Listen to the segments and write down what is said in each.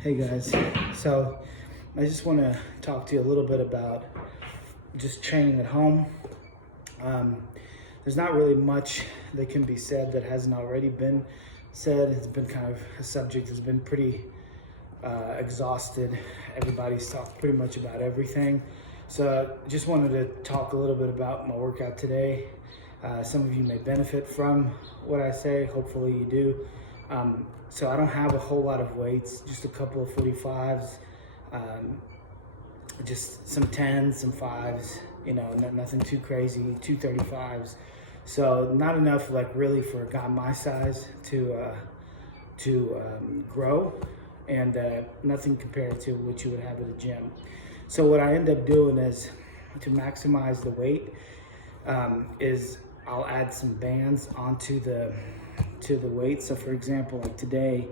Hey guys, so I just want to talk to you a little bit about just training at home. There's not really much that can be said that hasn't already been said. It's been kind of a subject that's been pretty exhausted. Everybody's talked pretty much about everything. So I just wanted to talk a little bit about my workout today. Some of you may benefit from what I say. Hopefully you do. So I don't have a whole lot of weights, just a couple of 45s, just some 10s, some 5s, nothing too crazy, 235s. So not enough like really for a guy my size to grow, and nothing compared to what you would have at a gym. So what I end up doing is to maximize the weight is I'll add some bands onto the weight. So for example, like today,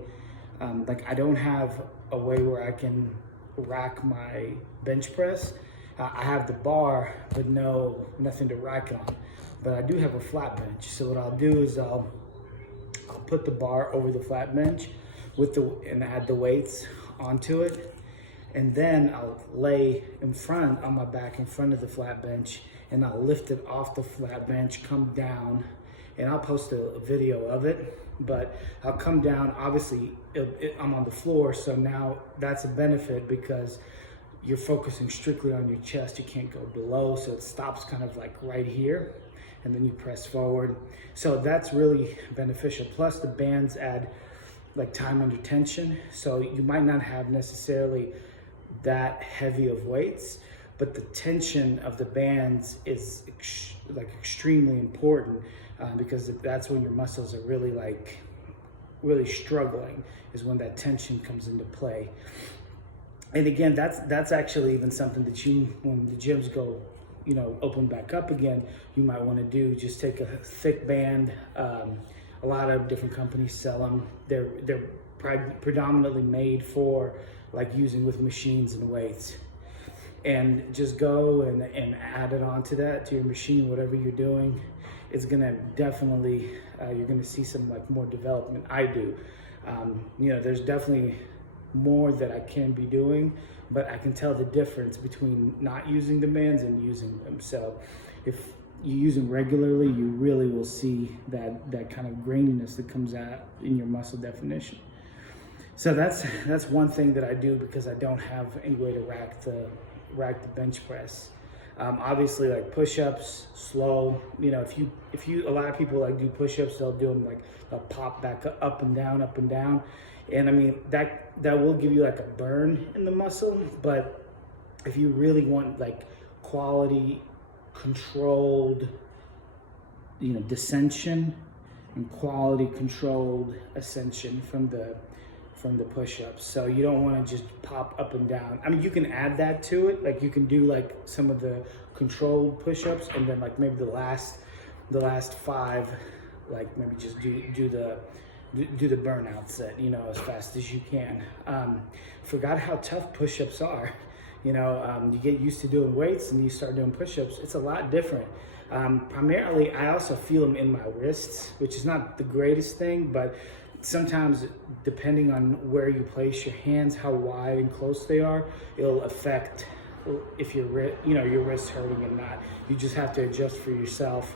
I don't have a way where I can rack my bench press. I have the bar, but nothing to rack it on. But I do have a flat bench. So what I'll do is I'll put the bar over the flat bench and add the weights onto it. And then I'll lay on my back in front of the flat bench, and I'll lift it off the flat bench, come down, and I'll post a video of it. But I'll come down, obviously I'm on the floor, so now that's a benefit because you're focusing strictly on your chest. You can't go below, so it stops kind of like right here, and then you press forward. So that's really beneficial. Plus the bands add like time under tension, so you might not have necessarily that heavy of weights, but the tension of the bands is extremely important, because that's when your muscles are really struggling, is when that tension comes into play. And again, that's actually even something that when the gyms go open back up again, you might want to do. Just take a thick band. A lot of different companies sell them. They're predominantly made for like using with machines and weights, and just go and add it onto to your machine, whatever you're doing. It's gonna definitely, you're gonna see some more development. I do. There's definitely more that I can be doing, but I can tell the difference between not using the bands and using them. So if you use them regularly, you really will see that kind of graininess that comes out in your muscle definition. So that's one thing that I do because I don't have any way to rack the bench press. Obviously, like push-ups, slow. If you a lot of people do push-ups, they'll do them they'll pop back up and down, and I mean that will give you like a burn in the muscle. But if you really want quality controlled, descension and quality controlled ascension from the push-ups. So you don't want to just pop up and down. I mean, you can add that to it. Like you can do some of the controlled push-ups, and then maybe the last 5, maybe just do the burnout set, as fast as you can. Forgot how tough push-ups are. You get used to doing weights and you start doing push-ups. It's a lot different. Primarily, I also feel them in my wrists, which is not the greatest thing, but sometimes depending on where you place your hands, how wide and close they are, it'll affect if your wrist hurting or not. You just have to adjust for yourself.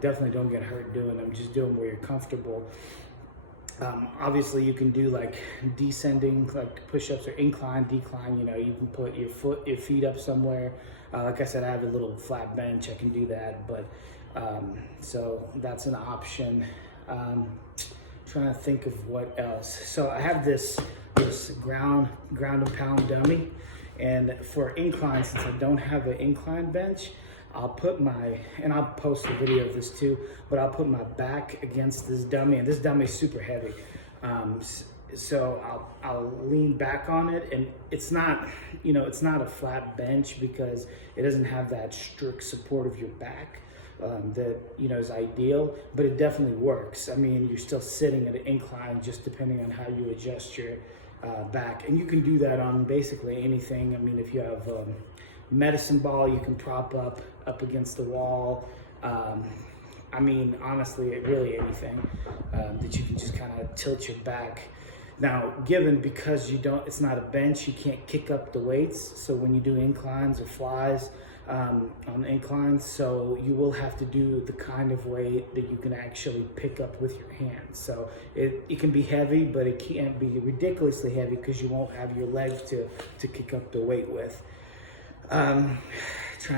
Definitely don't get hurt doing them. Just do them where you're comfortable. Obviously you can do descending push-ups, or incline, decline. You can put your feet up somewhere. Like I said, I have a little flat bench. I can do that, but so that's an option. Trying to think of what else. So I have this ground and pound dummy, and for incline, since I don't have an incline bench, I'll post a video of this too, but I'll put my back against this dummy, and this dummy is super heavy. So I'll lean back on it, and it's not a flat bench because it doesn't have that strict support of your back that is ideal, but it definitely works. I mean, you're still sitting at an incline, just depending on how you adjust your back, and you can do that on basically anything. I mean, if you have medicine ball, you can prop up against the wall. I mean, honestly, really anything that you can just kind of tilt your back. Now, given because it's not a bench, you can't kick up the weights. So when you do inclines or flies on the inclines, so you will have to do the kind of weight that you can actually pick up with your hands. So it can be heavy, but it can't be ridiculously heavy because you won't have your legs to kick up the weight with. Trying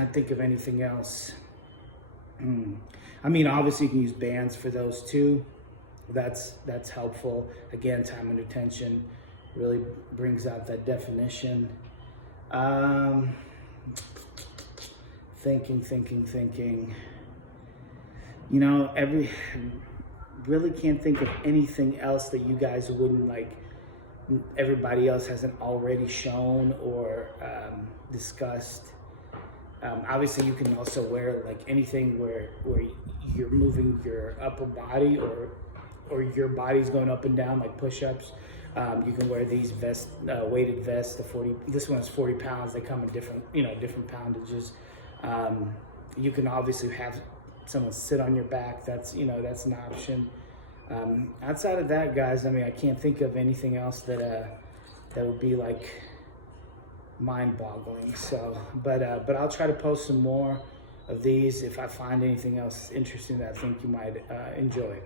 to think of anything else. I mean, obviously you can use bands for those too. That's helpful. Again, time and attention really brings out that definition. Thinking. You know, really can't think of anything else that you guys wouldn't like, everybody else hasn't already shown or discussed. Obviously, you can also wear like anything where you're moving your upper body or your body's going up and down, like push-ups. You can wear these weighted vests. This one is 40 pounds. They come in different poundages. You can obviously have someone sit on your back. That's an option. Outside of that, guys, I mean, I can't think of anything else that would be like mind-boggling. So, but I'll try to post some more of these if I find anything else interesting that I think you might enjoy.